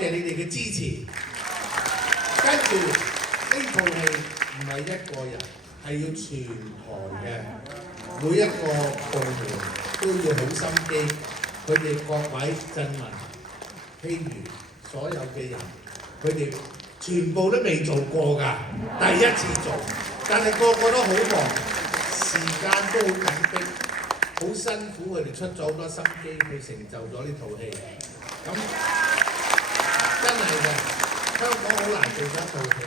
謝你哋嘅支持。跟住呢套戲唔係一個人，係要全台嘅每一個部門都要好心機，佢哋各位鎮民，譬如所有嘅人，佢哋全部都未做過㗎，第一次做，但係個個都好忙，時間都好緊迫，好辛苦，佢哋出咗好多心機去成就咗呢套戲。咁真係嘅，香港好難做咗一套戲。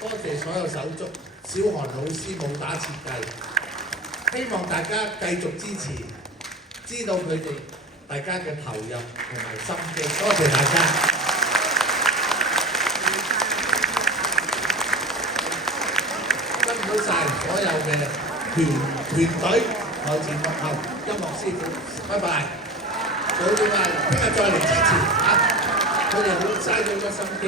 多謝所有手足，小韓老師武打設計，希望大家繼續支持，知道佢哋大家嘅投入同埋心機。多謝大家。辛苦晒所有嘅團隊，台前幕後音樂師傅，拜拜。早啲啊，聽日再嚟支持嚇，佢哋好嘥咗好多心機。